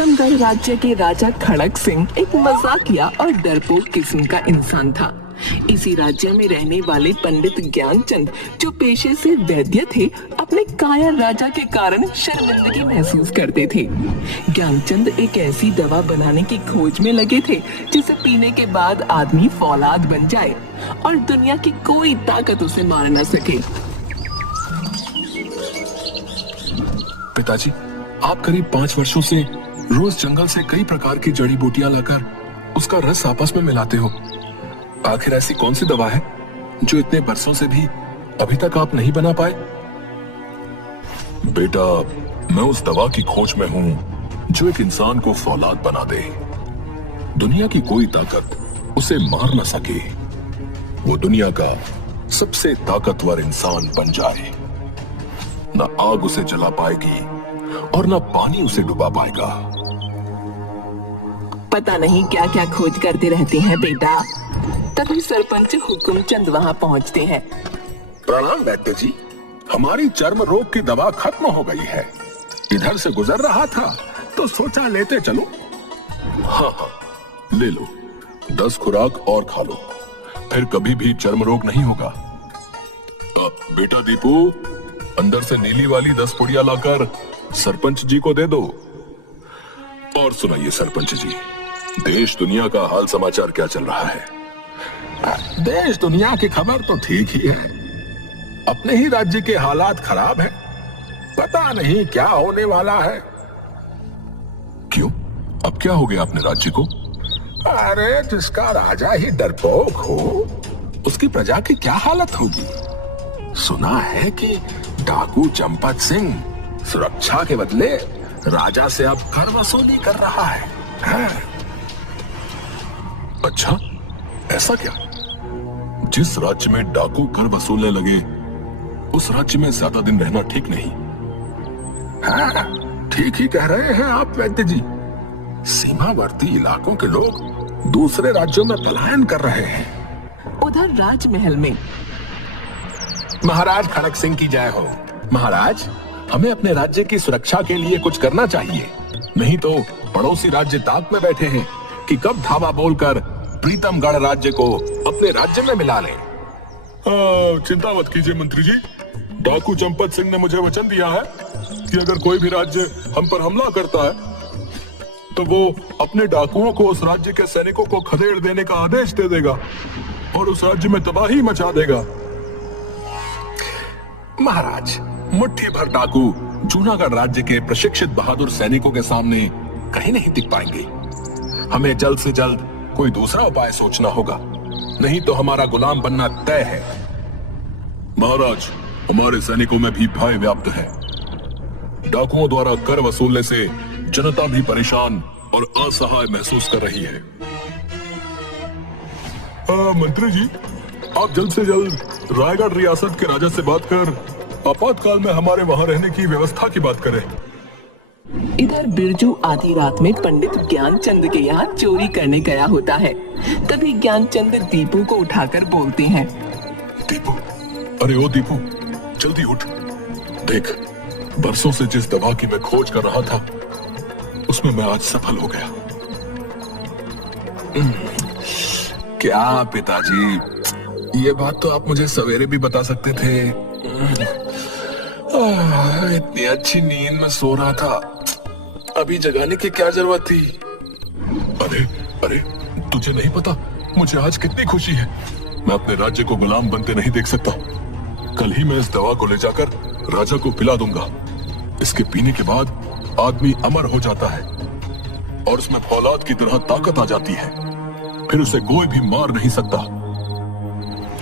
प्रीतमगढ़ राज्य के राजा खड़क सिंह एक मजाकिया और डरपोक किस्म का इंसान था। इसी राज्य में रहने वाले पंडित ज्ञानचंद, जो पेशे से वैद्य थे, अपने कायर राजा के कारण शर्मिंदगी महसूस करते थे। ज्ञानचंद एक ऐसी दवा बनाने की खोज में लगे थे जिसे पीने के बाद आदमी फौलाद बन जाए और दुनिया की कोई ताकत उसे मार न सके। पिताजी, आप करीब 5 वर्षों से रोज जंगल से कई प्रकार की जड़ी बूटियां लाकर उसका रस आपस में मिलाते हो। आखिर ऐसी कौन सी दवा है जो इतने बरसों से भी अभी तक आप नहीं बना पाए? बेटा, मैं उस दवा की खोज में हूं जो एक इंसान को फौलाद बना दे। दुनिया की कोई ताकत उसे मार न सके। वो दुनिया का सबसे ताकतवर इंसान बन जाए। न आग उसे जला पाएगी और न पानी उसे डुबा पाएगा। पता नहीं क्या क्या खोज करते रहते हैं बेटा। तभी सरपंच हुकुमचंद वहां पहुंचते हैं। प्रणाम वैद्य जी, हमारी चर्म रोग की दवा खत्म हो गई है। इधर से गुजर रहा था तो सोचा लेते चलो। हाँ, ले लो। 10 खुराक और खा लो, फिर कभी भी चर्म रोग नहीं होगा। बेटा दीपू, अंदर से नीली वाली 10 पुड़िया लाकर सरपंच जी को दे दो। और सुनाइए सरपंच जी, देश दुनिया का हाल समाचार क्या चल रहा है? देश दुनिया की खबर तो ठीक ही है। अपने ही राज्य के हालात खराब हैं। पता नहीं क्या होने वाला है। क्यों? अब क्या हो गया अपने राज्य को? अरे, जिसका राजा ही डरपोक हो, उसकी प्रजा की क्या हालत होगी? सुना है कि डाकू चंपत सिंह सुरक्षा के बदले राजा से अब कर वसूली कर रहा है। अच्छा, ऐसा क्या? जिस राज्य में डाकू कर वसूलने लगे, उस राज्य में ज्यादा दिन रहना ठीक नहीं। हाँ, ठीक ही कह रहे हैं आप वैद्य जी। सीमावर्ती इलाकों के लोग दूसरे राज्यों में पलायन कर रहे हैं। उधर राजमहल में महाराज खड़क सिंह की जय हो। महाराज, हमें अपने राज्य की सुरक्षा के लिए कुछ करना चाहिए, नहीं तो पड़ोसी राज्य ताक में बैठे हैं कि कब धावा बोलकर प्रीतमगढ़ राज्य को अपने राज्य में मिला लें। चिंता मत कीजिए मंत्री जी। डाकू चंपत सिंह ने मुझे वचन दिया है कि अगर कोई भी राज्य हम पर हमला करता है तो वो अपने डाकुओं को उस राज्य के सैनिकों को खदेड़ देने का आदेश दे देगा और उस राज्य में तबाही मचा देगा। महाराज, मुट्ठी भर डाकू जूनागढ़ राज्य के प्रशिक्षित बहादुर सैनिकों के सामने कहीं नहीं टिक पाएंगे। हमें जल्द से जल्द कोई दूसरा उपाय सोचना होगा, नहीं तो हमारा गुलाम बनना तय है। महाराज, हमारे सैनिकों में भी भय व्याप्त है। डाकुओं द्वारा कर वसूलने से जनता भी परेशान और असहाय महसूस कर रही है। मंत्री जी, आप जल्द से जल्द रायगढ़ रियासत के राजा से बात कर आपातकाल में हमारे वहां रहने की व्यवस्था की बात करें। इधर बिरजू आधी रात में पंडित ज्ञानचंद के यहाँ चोरी करने गया होता है। तभी ज्ञानचंद दीपू को उठाकर बोलते हैं। दीपू, अरे ओ दीपू, जल्दी उठ। देख, बरसों से जिस दवा की मैं खोज कर रहा था, उसमें मैं आज सफल हो गया। क्या पिताजी, ये बात तो आप मुझे सवेरे भी बता सकते थे। इतनी अच्छी नींद में सो रहा था, अभी जगाने की क्या जरूरत थी? अरे अरे, तुझे नहीं पता मुझे आज कितनी खुशी है। मैं अपने राज्य को गुलाम बनते नहीं देख सकता। कल ही मैं इस दवा को ले जाकर राजा को पिला दूंगा। इसके पीने के बाद आदमी अमर हो जाता है और उसमें फौलाद की तरह ताकत आ जाती है। फिर उसे कोई भी मार नहीं सकता।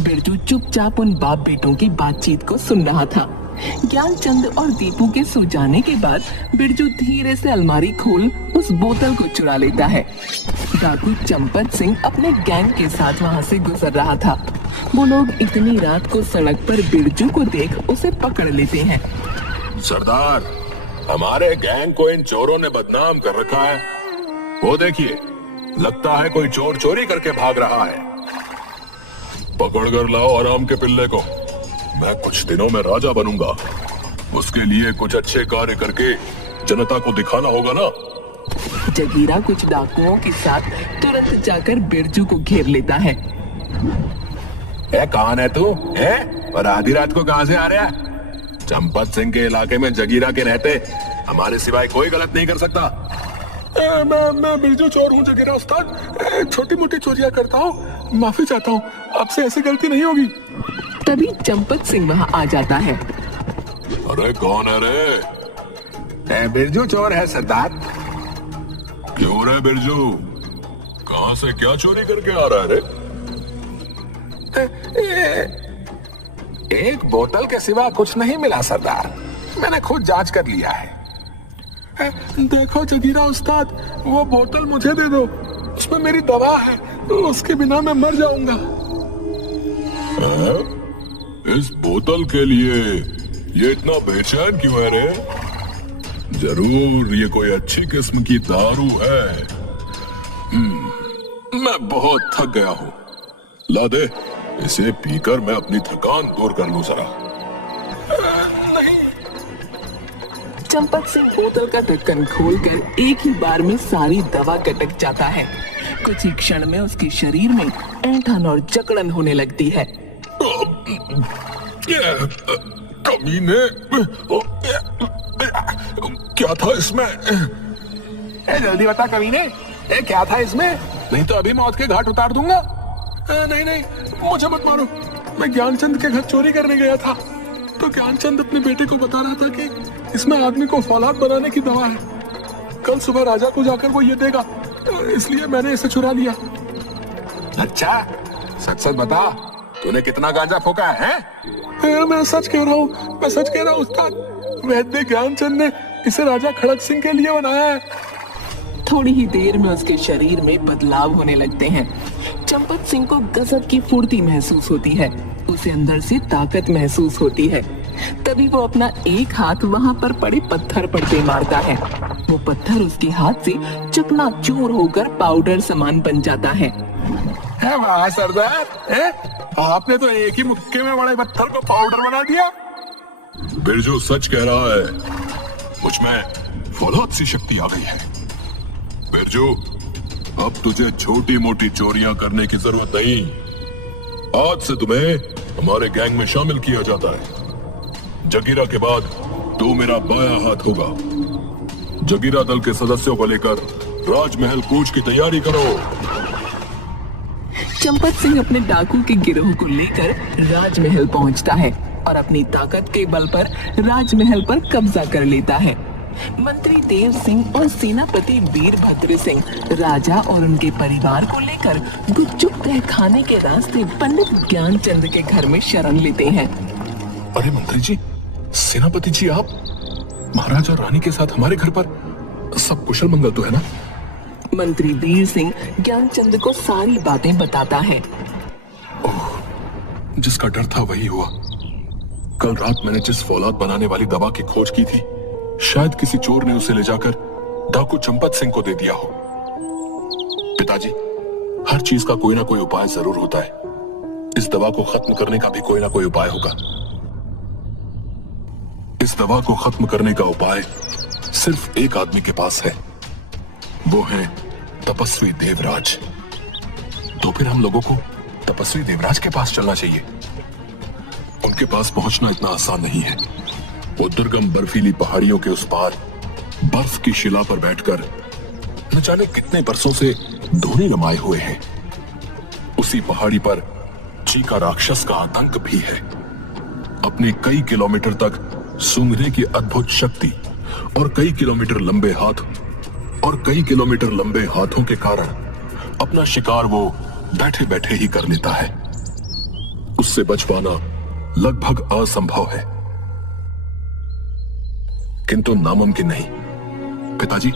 बिरजू चुपचाप उन बाप बेटों की बातचीत को सुन रहा था। ज्ञानचंद और दीपू के सो जाने के बाद बिरजू धीरे से अलमारी खोल उस बोतल को चुरा लेता है। डाकू चंपत सिंह अपने गैंग के साथ वहां से गुजर रहा था। वो लोग इतनी रात को सड़क पर बिरजू को देख उसे पकड़ लेते हैं। सरदार, हमारे गैंग को इन चोरों ने बदनाम कर रखा है। वो देखिए, लगता है कोई चोर चोरी करके भाग रहा है। पकड़ कर लाओ आराम के पिल्ले को। मैं कुछ दिनों में राजा बनूंगा। उसके लिए कुछ अच्छे कार्य करके जनता को दिखाना होगा ना। जगीरा कुछ डाकुओं के साथ तुरंत जाकर बिरजू को घेर लेता है। कौन है तू? है? और आधी रात को कहां से आ रहा है? चंपत सिंह के इलाके में जगीरा के रहते हमारे सिवाय कोई गलत नहीं कर सकता। मैं बिरजू चोर हूँ जगीरा उस्ताद। छोटी मोटी चोरियां करता हूँ, माफी चाहता हूँ, आपसे ऐसी गलती नहीं होगी। तभी चंपत सिंह वहाँ आ जाता है। अरे कौन है रे? बिरजू चोर है सरदार। क्यों रे बिरजू, कहां से क्या चोरी करके आ रहा है रे? एक बोतल के सिवा कुछ नहीं मिला सरदार, मैंने खुद जांच कर लिया है। देखो जगीरा उस्ताद, वो बोतल मुझे दे दो, उसमें मेरी दवा है, तो उसके बिना मैं मर जाऊंगा। इस बोतल के लिए ये इतना बेचैन क्यों है रे? जरूर ये कोई अच्छी किस्म की दारू है। मैं बहुत थक गया हूँ, ला दे, इसे पीकर मैं अपनी थकान दूर कर लूं जरा। नहीं। चंपत सिंह बोतल का ढक्कन खोलकर एक ही बार में सारी दवा गटक जाता है। कुछ ही क्षण में उसके शरीर में ऐंठन और जकड़न होने लगती है। कमीने, क्या था इसमें? जल्दी बता कमीने, क्या था इसमें? नहीं तो अभी मौत के घाट उतार दूंगा। नहीं नहीं, मुझे मत मारो। मैं ज्ञानचंद के घर चोरी करने गया था, तो ज्ञानचंद अपने बेटे को बता रहा था कि इसमें आदमी को फौलाद बनाने की दवा है। कल सुबह राजा को जाकर वो ये देगा, इसलिए मैंने इसे चुरा लिया। अच्छा, सच सच बता, तूने कितना गांजा फूका है? मैं सच कह रहा हूँ, मैं सच कह रहा हूँ उस्ताद। वैद्य ज्ञानचंद ने इसे राजा खड़क सिंह के लिए बनाया है। थोड़ी ही देर में उसके शरीर में बदलाव होने लगते हैं। चंपत सिंह को गजब की फुर्ती महसूस होती है, उसे अंदर से ताकत महसूस होती है। तभी वो अपना एक हाथ वहाँ पर पड़े पत्थर पर दे मारता है। वो पत्थर उसके हाथ से चकनाचूर होकर पाउडर समान बन जाता है। वाह सरदार, आपने तो एक ही मुक्के में बड़े पत्थर को पाउडर बना दिया। बिरजू सच कह रहा है, मुझ में फौलाद सी शक्ति आ गई है। बिरजू, अब तुझे छोटी मोटी चोरियां करने की जरूरत नहीं। आज से तुम्हें हमारे गैंग में शामिल किया जाता है। जगीरा के बाद तू मेरा बायां हाथ होगा। जगीरा दल के सदस्यों को लेकर राजमहल कूच की तैयारी करो। चंपत सिंह अपने डाकू के गिरोह को लेकर राजमहल पहुंचता है और अपनी ताकत के बल पर राजमहल पर कब्जा कर लेता है। मंत्री देव सिंह और सेनापति वीरभद्र सिंह राजा और उनके परिवार को लेकर गुपचुप तह खाने के रास्ते पंडित ज्ञानचंद के घर में शरण लेते हैं। अरे मंत्री जी, सेनापति जी, आप महाराजा रानी के साथ हमारे घर पर, सब कुशल मंगल तो है ना? मंत्री वीर सिंह ज्ञानचंद को सारी बातें बताता है। ओह, जिसका डर था वही हुआ। कल रात मैंने जिस फौलाद बनाने वाली दवा की खोज की थी, शायद किसी चोर ने उसे ले जाकर डाकू चंपत सिंह को दे दिया हो। पिताजी, हर चीज का कोई ना कोई उपाय जरूर होता है। इस दवा को खत्म करने का भी कोई ना कोई उपाय होगा। इस दवा को खत्म करने का उपाय सिर्फ एक आदमी के पास है, वो है तपस्वी देवराज। तो फिर हम लोगों को तपस्वी देवराज के पास चलना चाहिए। उनके पास पहुंचना इतना आसान नहीं है। वो दुर्गम बर्फीली पहाड़ियों के उस पार बर्फ की शिला पर बैठकर न जाने कितने बरसों से धूनी रमाए हुए हैं। उसी पहाड़ी पर चीका राक्षस का आतंक भी है। अपने कई किलोमीटर तक सूंघने की अद्भुत शक्ति और कई किलोमीटर लंबे हाथ और कई किलोमीटर लंबे हाथों के कारण अपना शिकार वो बैठे बैठे ही कर लेता है। उससे बच पाना लगभग असंभव है, किंतु नामुमकिन नहीं। पिताजी,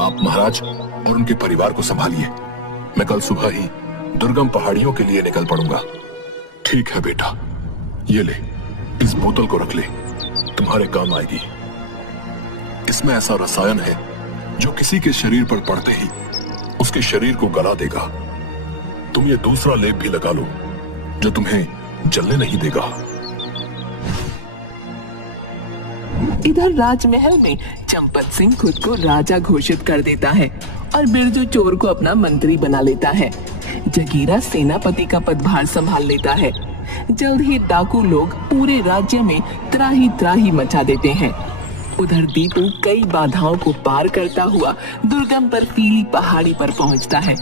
आप महाराज और उनके परिवार को संभालिए। मैं कल सुबह ही दुर्गम पहाड़ियों के लिए निकल पड़ूंगा। ठीक है बेटा, ये ले, इस बोतल को रख ले, तुम्हारे काम आएगी। इसमें ऐसा रसायन है जो किसी के शरीर पर पड़ते ही उसके शरीर को गला देगा। तुम ये दूसरा लेप भी लगा लो जो तुम्हें जलने नहीं देगा। इधर राजमहल में चंपत सिंह खुद को राजा घोषित कर देता है और बिरजू चोर को अपना मंत्री बना लेता है। जगीरा सेनापति का पदभार संभाल लेता है। जल्द ही डाकू लोग पूरे राज्य में त्राही त्राही मचा देते हैं। उधर दीपू कई बाधाओं को पार करता हुआ दुर्गम बर्फीली पहाड़ी पर पहुंचता है।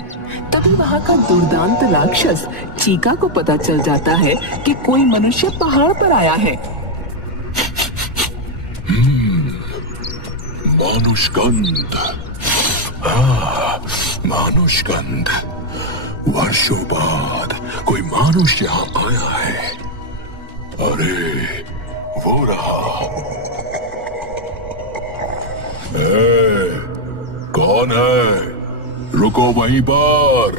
तभी वहां का दुर्दांत राक्षस चीका को पता चल जाता है कि कोई मनुष्य पहाड़ पर आया है। मानुषगंध, मानुषगंध। वर्षों बाद कोई मानुष यहाँ आया है। अरे वो रहा। कौन है? रुको वहीं पर।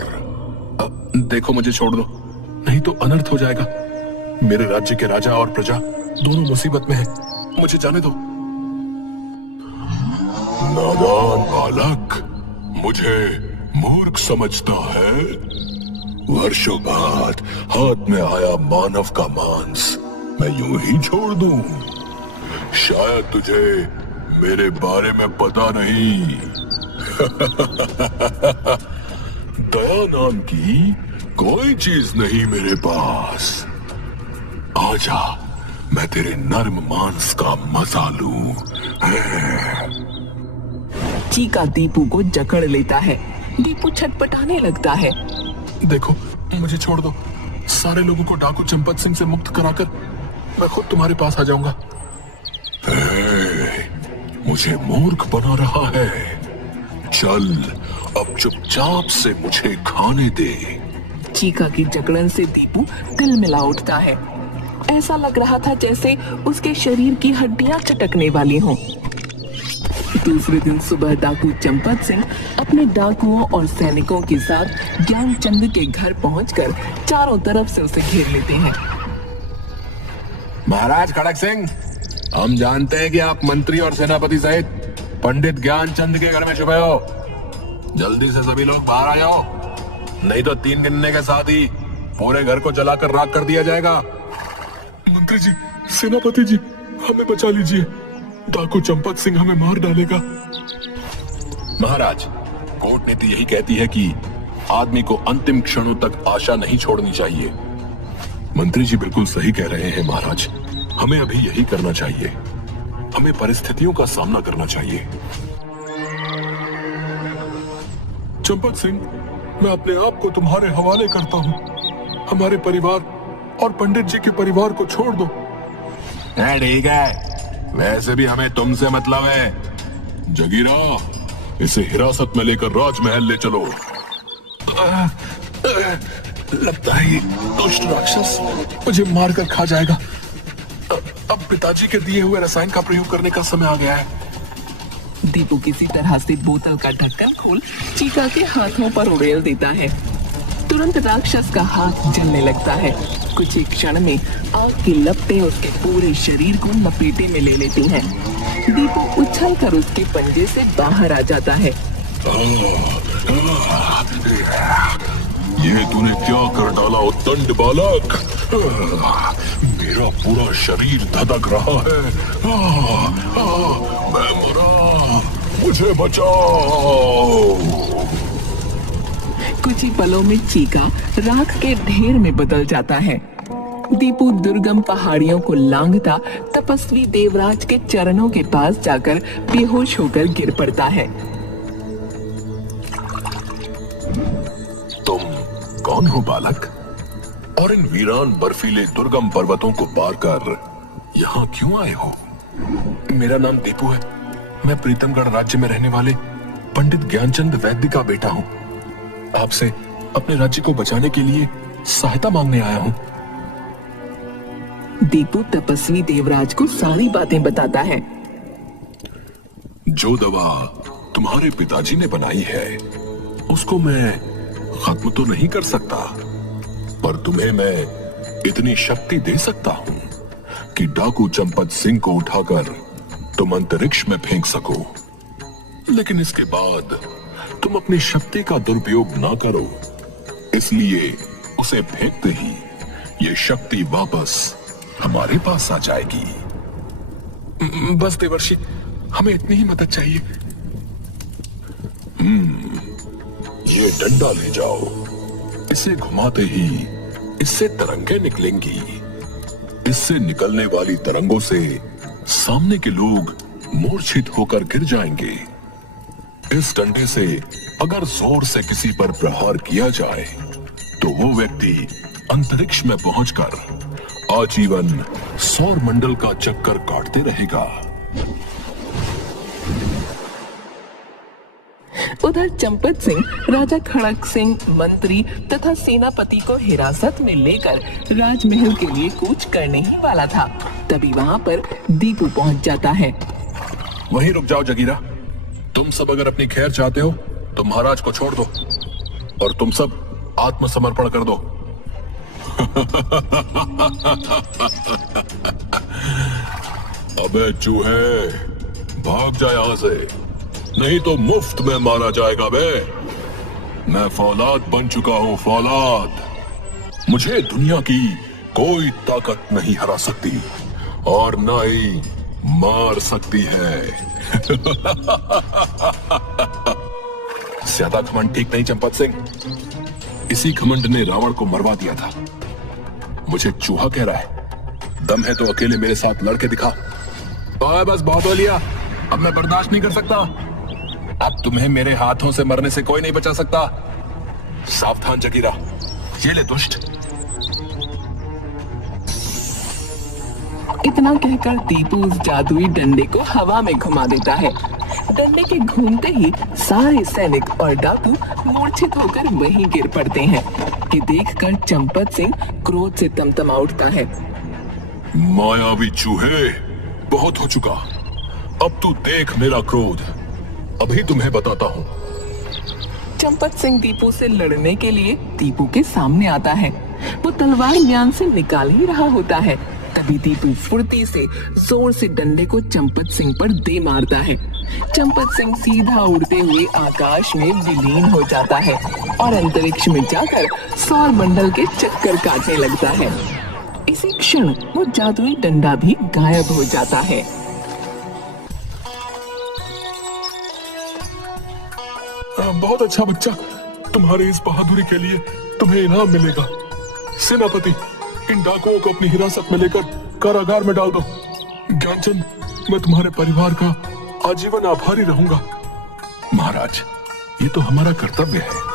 देखो मुझे छोड़ दो, नहीं तो अनर्थ हो जाएगा। मेरे राज्य के राजा और प्रजा दोनों मुसीबत में हैं। मुझे जाने दो। नादान बालक, मुझे मूर्ख समझता है? वर्षों बाद हाथ में आया मानव का मांस मैं यूं ही छोड़ दूं? शायद तुझे मेरे बारे में पता नहीं। दया नाम की कोई चीज नहीं मेरे पास। आजा, मैं तेरे नर्म मांस का मजा लूं। चीका दीपू को जकड़ लेता है। दीपू छटपटाने लगता है। देखो मुझे छोड़ दो। सारे लोगों को डाकू चंपत सिंह से मुक्त कराकर मैं खुद तुम्हारे पास आ जाऊंगा। मुझे मूर्ख बना रहा है। चल अब चुपचाप से मुझे खाने दे। चीका की जकड़न से दीपू तिलमिला उठता है। ऐसा लग रहा था जैसे उसके शरीर की हड्डियां चटकने वाली हों। दूसरे दिन सुबह डाकू चंपत सिंह अपने डाकुओं और सैनिकों के साथ ज्ञानचंद के घर पहुंचकर चारों तरफ से उसे घेर लेते हैं। महाराज खड़क सिंह, हम जानते हैं कि आप मंत्री और सेनापति सहित पंडित ज्ञानचंद के घर में छुपे हो। जल्दी से सभी लोग बाहर आ जाओ, नहीं तो 3 गिनने के साथ ही पूरे घर को जलाकर राख कर दिया जाएगा। मंत्री जी, सेनापति जी, हमें बचा लीजिए। डाकू चंपत सिंह हमें मार डालेगा। महाराज, कूटनीति यही कहती है कि आदमी को अंतिम क्षणों तक आशा नहीं छोड़नी चाहिए। मंत्री जी बिल्कुल सही कह रहे हैं महाराज। हमें अभी यही करना चाहिए। हमें परिस्थितियों का सामना करना चाहिए। चंपत सिंह, मैं अपने आप को तुम्हारे हवाले करता हूँ। हमारे परिवार और पंडित जी के परिवार को छोड़ दो। ठीक है, वैसे भी हमें तुमसे मतलब है। जगीरा, इसे हिरासत में लेकर राजमहल ले चलो। लगता है ये दुष्ट राक्षस मुझे मारकर खा जाएगा। अब पिताजी के दिए हुए रसायन का प्रयोग करने का समय आ गया है। दीपू किसी तरह से बोतल का ढक्कन खोल चीका के हाथों पर उड़ेल देता है। तुरंत राक्षस का हाथ जलने लगता है। कुछ ही क्षण में आग की लपटें उसके पूरे शरीर को लपेटे में ले लेती हैं। दीपू उछलकर उसके पंजे से बाहर आ जाता है। ये तूने क्या कर डाला उद्दंड बालक? मेरा पूरा शरीर धधक रहा है। मैं मरा, मुझे बचाओ। कुछ ही पलों में चीका राख के ढेर में बदल जाता है। दीपू दुर्गम पहाड़ियों को लांघता तपस्वी देवराज के चरणों के पास जाकर बेहोश होकर गिर पड़ता है। तुम कौन हो बालक? और इन वीरान बर्फीले दुर्गम पर्वतों को पार कर यहाँ क्यों आए हो? मेरा नाम दीपू है। मैं प्रीतमगढ़ राज्य में रहने वाले पंडित ज्ञानचंद वैद्य का बेटा हूँ। आपसे अपने राज्य को बचाने के लिए सहायता मांगने आया हूँ। दीपू तपस्वी देवराज को सारी बातें बताता है। जो दवा तुम्हारे पिताजी ने बनाई है उसको मैं खत्म तो नहीं कर सकता, पर तुम्हें मैं इतनी शक्ति दे सकता हूँ कि डाकू चंपत सिंह को उठाकर तुम अंतरिक्ष में फेंक सको। लेकिन इसके बाद तुम अपनी शक्ति का दुरुपयोग ना करो, इसलिए उसे फेंकते ही ये शक्ति वापस हमारे पास आ जाएगी। बस देवर्षि, हमें इतनी ही मदद चाहिए। ये डंडा ले जाओ, इसे घुमाते ही इससे तरंगे निकलेंगी। इससे निकलने वाली तरंगों से सामने के लोग मूर्छित होकर गिर जाएंगे। इस डंडे से अगर जोर से किसी पर प्रहार किया जाए तो वो व्यक्ति अंतरिक्ष में पहुंचकर आजीवन सौर मंडल का चक्कर काटते रहेगा। उधर चंपत सिंह राजा खड़क सिंह, मंत्री तथा सेनापति को हिरासत में लेकर राजमहल के लिए कूच करने ही वाला था। तभी वहां पर दीपू पहुंच जाता है। वहीं रुक जाओ जगीरा, तुम सब अगर अपनी खैर चाहते हो तो महाराज को छोड़ दो और तुम सब आत्मसमर्पण कर दो। अबे चूहे, भाग जा यहां से, नहीं तो मुफ्त में मारा जाएगा बे। मैं फौलाद बन चुका हूं, फौलाद। मुझे दुनिया की कोई ताकत नहीं हरा सकती और ना ही मार सकती है। ज्यादा घमंड ठीक नहीं चंपत सिंह। इसी घमंड ने रावण को मरवा दिया था। मुझे चूहा कह रहा है, दम है तो अकेले मेरे साथ लड़के दिखा। बस बहुत हो लिया, अब मैं बर्दाश्त नहीं कर सकता। अब तुम्हें मेरे हाथों से मरने से कोई नहीं बचा सकता। सावधान जगीरा, ये ले दुष्ट। इतना कहकर दीपू उस जादुई डंडे को हवा में घुमा देता है। डंडे के घूमते ही सारे सैनिक और डाकू मूर्छित होकर वहीं गिर पड़ते हैं कि देखकर चंपत सिंह क्रोध से तमतमा उठता है। मायावी चूहे, बहुत हो चुका। अब तू देख मेरा क्रोध, अभी तुम्हें बताता हूँ। चंपत सिंह दीपू से लड़ने के लिए दीपू के सामने आता है। वो तलवार म्यान से निकाल ही रहा होता है, तभी दीपू फुर्ती से जोर से डंडे को चंपत सिंह पर दे मारता है। चंपत सिंह सीधा उड़ते हुए आकाश में विलीन हो जाता है और अंतरिक्ष में जाकर सौर मंडल के चक्कर काटने लगता है। इसी क्षण वो जादुई डंडा भी गायब हो जाता है। बहुत अच्छा बच्चा, तुम्हारी इस बहादुरी के लिए तुम्हें इनाम मिलेगा। सेनापति, इन डाकुओं को अपनी हिरासत में लेकर कारागार में डाल दो। ज्ञानचंद, मैं तुम्हारे परिवार का आजीवन आभारी रहूंगा। महाराज, ये तो हमारा कर्तव्य है।